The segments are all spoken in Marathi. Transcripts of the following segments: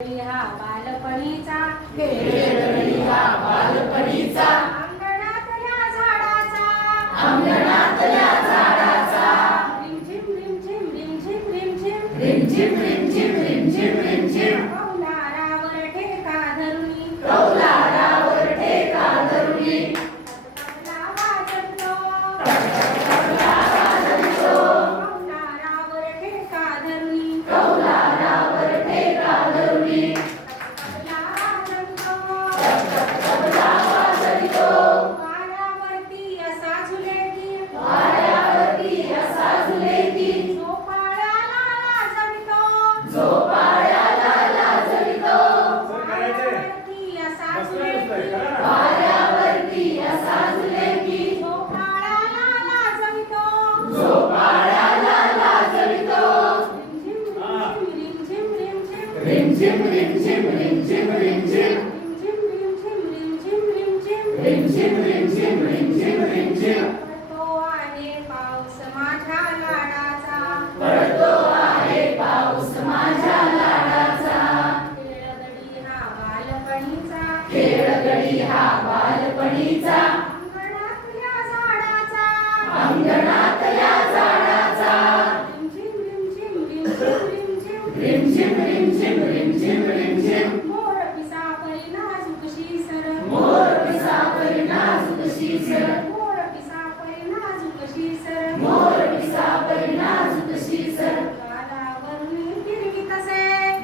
हा बालपणीचा खेळ हा बालपणीचा अंगणातल्या झाडाचा अंगणातल्या झाडाचा रिमझिम रिमझिम रिमझिम रिमझिम रिमझिम रिमझिम रिमझिम रिमझिम कौलारावर ठेका धरुनी कौलारावर ठेका धरुनी तबला वाजवतो कौलारावर ठेका धरुनी कौलारावर ठेका धरुनी तबला वाजवतो तबला वाजवितो वाऱ्यावरती असा झुलेकी वाऱ्यावरती असा झुलेकी झोपाळ्याला लाजवितो झोपाळ्याला लाजवितो वाऱ्यावरती असा झुलेकी वाऱ्यावरती असा झुलेकी झोपाळ्याला लाजवितो झोपाळ्याला लाजवितो रिमझिम रिमझिम रिमझिम रिमझिम रिमझिम रिमझिम रिमझिम रिमझिम रिमझिम रिमझिम रिमझिम रिमझिम रिमझिम रिमझिम पडतो आहे पाऊस माझ्या लाडाचा पडतो आहे पाऊस माझ्या लाडाचा खेळगडी हा बालपणीचा खेळगडी हा बालपणीचा अंगणातल्या झाडाचा अंगणातल्या झाडाचा रिमझिम रिमझिम रिमझिम रिमझिम रिमझिम रिमझिम रिमझिम रिमझिम मोर पिसा परी नाजूकशी सर मोर पिसा परी नाजूकशी सर मोर पिसा परी नाजूकशी सर मोर पिसा परी नाजूकशी सर गालावरून फिरवीतसे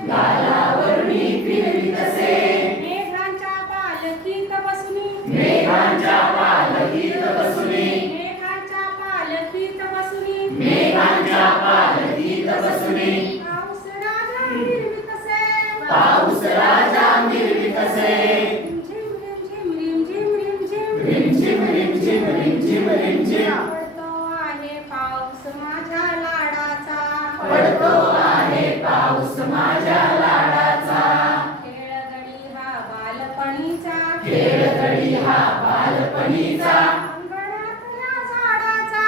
गालावरणी फिरवीतसे मेघांच्या पालखीत बसुनी मेघांच्या पालखीत बसुनी मेघांच्या पालखीत बसुनी मेघांच्या पालखीत बसुनी पाऊस राजा फिरवीतसे पाऊस राजा मिरवितसे रिमझिम रिमझिम रिमझिम रिमझिम रिमझिम रिमझिम रिमझिम रिमझिम पडतो आहे पाऊस माझ्या लाडाचा पडतो आहे पाऊस माझ्या लाडाचा खेळगडी हा बालपणीचा खेळगडी हा बालपणीचा अंगणातल्या झाडाचा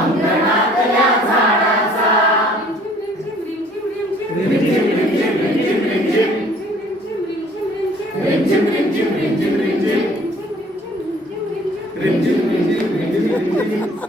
अंगणातल्या झाडाचा रिमझिम रिमझिम रिमझिम रिमझिम रिमझिम रिमझिम रिमझिम रिमझिम रिमझिम रिमझिम रिमझिम रिमझिम रिमझिम रिमझिम रिमझिम रिमझिम रिमझिम रिमझिम रिमझिम